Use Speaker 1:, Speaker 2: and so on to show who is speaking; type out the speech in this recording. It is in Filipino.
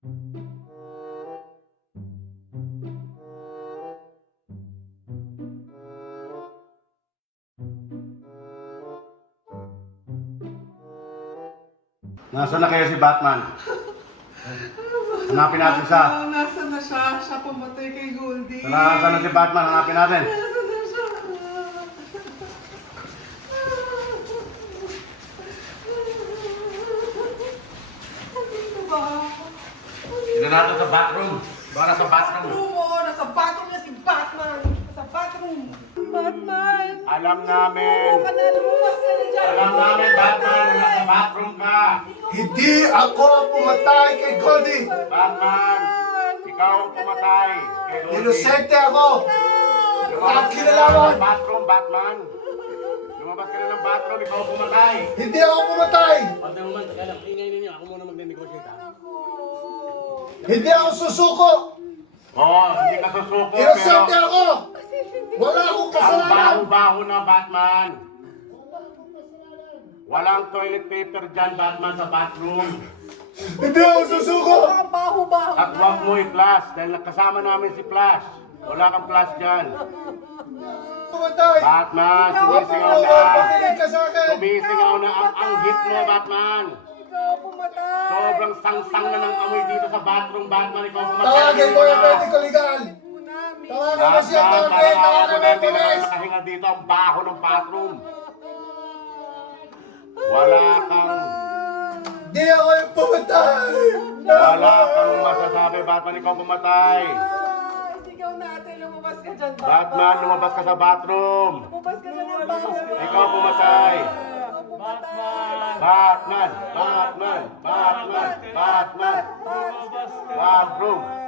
Speaker 1: Nasaan na kaya si Batman? Hanapin natin siya.
Speaker 2: Nasaan na siya? Siya pumatay kay Goldie.
Speaker 1: Nasaan na si Batman? Hanapin natin.
Speaker 2: Nasaan na siya? Dito ba?
Speaker 1: Tignan natin sa bathroom. Baka sa bathroom.
Speaker 2: Oo, nasa bathroom na si Batman. Nasa bathroom. Batman!
Speaker 1: Alam namin.
Speaker 2: Lumabas ka na, lumabas ka na dyan.
Speaker 1: Alam namin, Batman. Nasa bathroom ka.
Speaker 3: Hindi ako pumatay kay Goldie!
Speaker 1: Batman. Ikaw ang pumatay. Kay Goldie.
Speaker 3: Inosente ako!
Speaker 1: Lumabas ka na
Speaker 3: kinalaman.
Speaker 1: ng bathroom, Batman. Lumabas ka na ng bathroom. Ikaw ang pumatay.
Speaker 3: Hindi ako pumatay!
Speaker 1: Pwede mo man, taga lang. Ingay ninyo. Ako muna mag-negotiate.
Speaker 3: Hindi ako susuko!
Speaker 1: Oo, hindi ka susuko.
Speaker 3: Inosente
Speaker 1: Pero
Speaker 3: ako! Wala akong
Speaker 1: ang
Speaker 3: kasalanan!
Speaker 1: baho-baho na, Batman. Walang toilet paper dyan, Batman, sa bathroom.
Speaker 3: Hindi ako susuko!
Speaker 2: Baho-baho
Speaker 1: At huwag mo i-flash dahil nakasama namin si Flash. Wala kang flash dyan.
Speaker 3: Pumatay!
Speaker 1: Batman, sumisingaw na.
Speaker 3: Pakinig ka sa akin!
Speaker 1: Sumisingaw na ang anghit mo, Batman.
Speaker 2: Ikaw pumatay.
Speaker 1: Sobrang sangsang na ng amoy dito sa bathroom, Batman. Ikaw pumatay.
Speaker 3: Tawagin mo yung medical legal! Tawagin mo siya,
Speaker 1: Batman,
Speaker 3: Tawagin!
Speaker 1: parang
Speaker 3: Tawagin mo yung
Speaker 1: hindi naman
Speaker 3: polis!
Speaker 1: makahinga dito ang baho ng bathroom. Wala kang...
Speaker 3: Hindi ako yung pumatay!
Speaker 1: Wala kang masasabi, Batman. Ikaw pumatay.
Speaker 2: Sigaw natin, lumabas ka dyan,
Speaker 1: Batman, lumabas ka sa bathroom.
Speaker 2: Lumabas ka dyan ng bathroom.
Speaker 1: Ikaw pumatay.
Speaker 2: Ikaw pumatay.
Speaker 1: Batman, Batman, Batman, Batman. Bathroom.